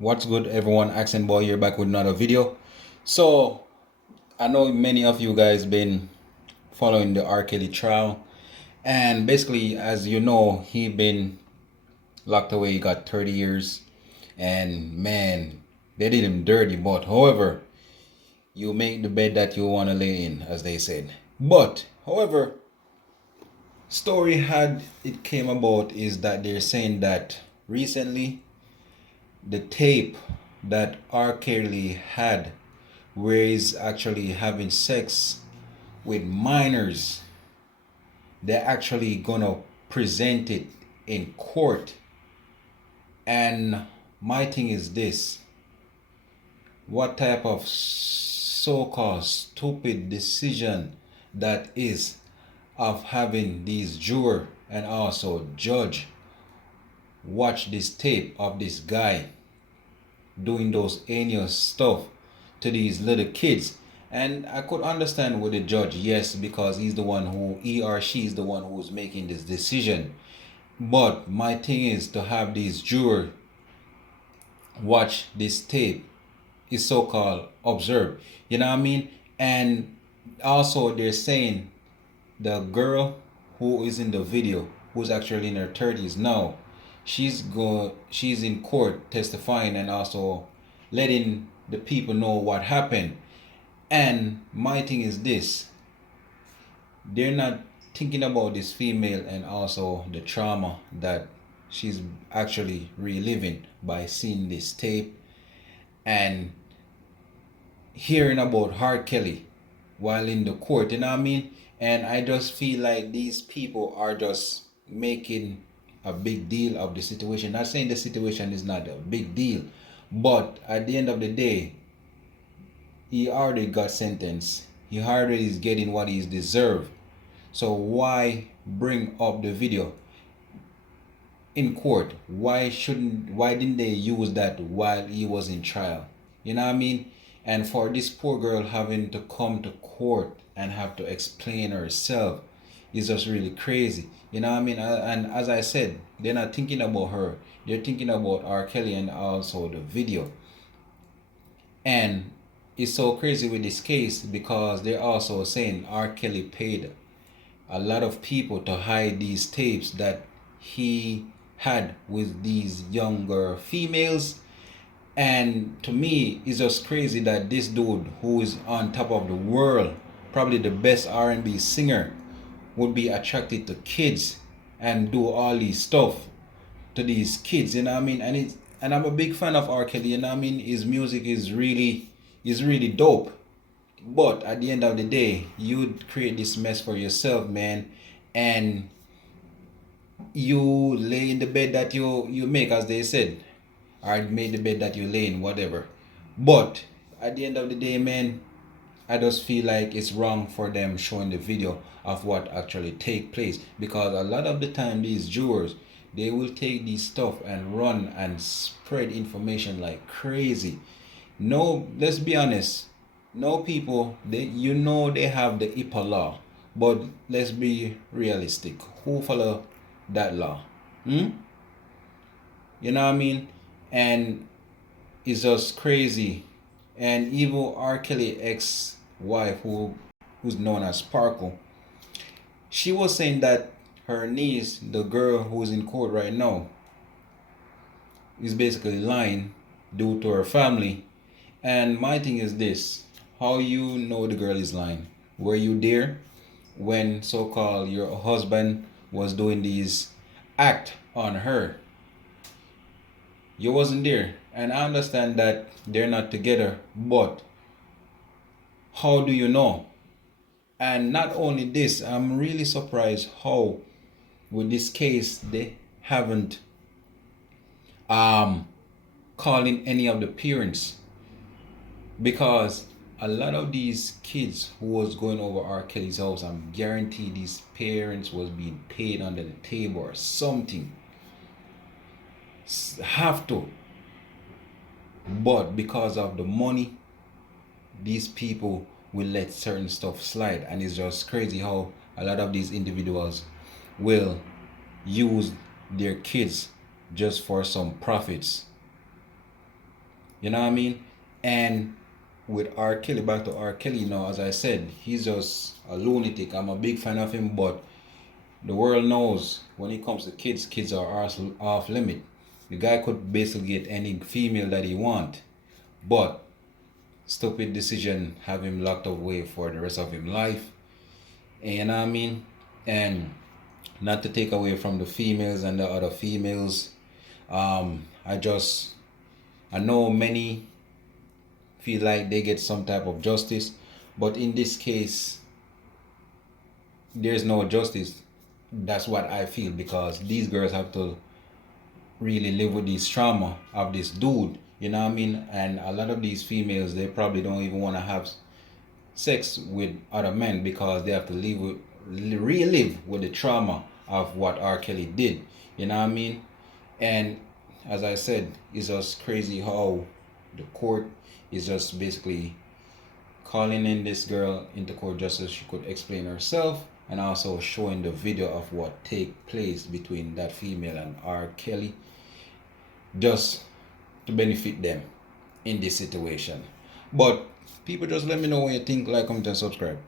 What's good, everyone? Accent Boy here, back with another video. So I know many of you guys been following the R. Kelly trial, and basically, as you know, he been locked away. He got 30 years, and man, they did him dirty. But however, you make the bed that you want to lay in, as they said. But however, story had it came about is that they're saying that recently the tape that R. Kelly had, where he's actually having sex with minors, they're actually gonna present it in court. And my thing is this: what type of so-called stupid decision that is of having these juror and also judge watch this tape of this guy doing those heinous stuff to these little kids. And I could understand with the judge, yes, because he or she is the one who's making this decision. But my thing is to have these jurors watch this tape is so-called observe. You know what I mean? And also they're saying the girl who is in the video, who's actually in her 30s now, she's in court testifying and also letting the people know what happened. And my thing is this: they're not thinking about this female and also the trauma that she's actually reliving by seeing this tape and hearing about R. Kelly while in the court, you know what I mean? And I just feel like these people are just making a big deal of the situation. Not saying the situation is not a big deal, but at the end of the day, he already got sentenced. He already is getting what he's deserved. So why bring up the video in court? Why didn't they use that while he was in trial? You know what I mean? And for this poor girl having to come to court and have to explain herself is just really crazy. You know what I mean? And as I said, they're not thinking about her. They're thinking about R. Kelly and also the video. And it's so crazy with this case because they're also saying R. Kelly paid a lot of people to hide these tapes that he had with these younger females. And to me, it's just crazy that this dude who is on top of the world, probably the best R&B singer, would be attracted to kids and do all these stuff to these kids, you know what I mean? And I'm a big fan of R. Kelly, you know what I mean? His music is really dope. But at the end of the day, you create this mess for yourself, man, and you lay in the bed that you make, as they said, or made the bed that you lay in, whatever. But at the end of the day, man, I just feel like it's wrong for them showing the video of what actually take place, because a lot of the time these jurors, they will take this stuff and run and spread information like crazy. No, let's be honest. No, people, they have the HIPAA law, but let's be realistic. Who follow that law? Hmm? You know what I mean? And it's just crazy. And even R. Kelly ex-wife, who's known as Sparkle, she was saying that her niece, the girl who's in court right now, is basically lying due to her family. And my thing is this: how you know the girl is lying? Were you there when so-called your husband was doing these act on her? You wasn't there. And I understand that they're not together, but how do you know? And not only this, I'm really surprised how with this case they haven't um calling any of the parents, because a lot of these kids who was going over R. Kelly's house, I'm guaranteed these parents was being paid under the table or something. Have to. But because of the money, these people will let certain stuff slide. And it's just crazy how a lot of these individuals will use their kids just for some profits. You know what I mean? And with R. Kelly, back to R. Kelly now, as I said, he's just a lunatic. I'm a big fan of him, but the world knows when it comes to kids, kids are off limit. The guy could basically get any female that he want, but stupid decision have him locked away for the rest of his life. And you know what I mean? And not to take away from the females and the other females, I know many feel like they get some type of justice, but in this case, there's no justice. That's what I feel, because these girls have to really live with this trauma of this dude. You know what I mean? And a lot of these females, they probably don't even want to have sex with other men because they have to relive with the trauma of what R. Kelly did. You know what I mean? And as I said, it's just crazy how the court is just basically calling in this girl into court just so she could explain herself, and also showing the video of what take place between that female and R. Kelly, just to benefit them in this situation. But people, just let me know what you think, like, comment, and subscribe.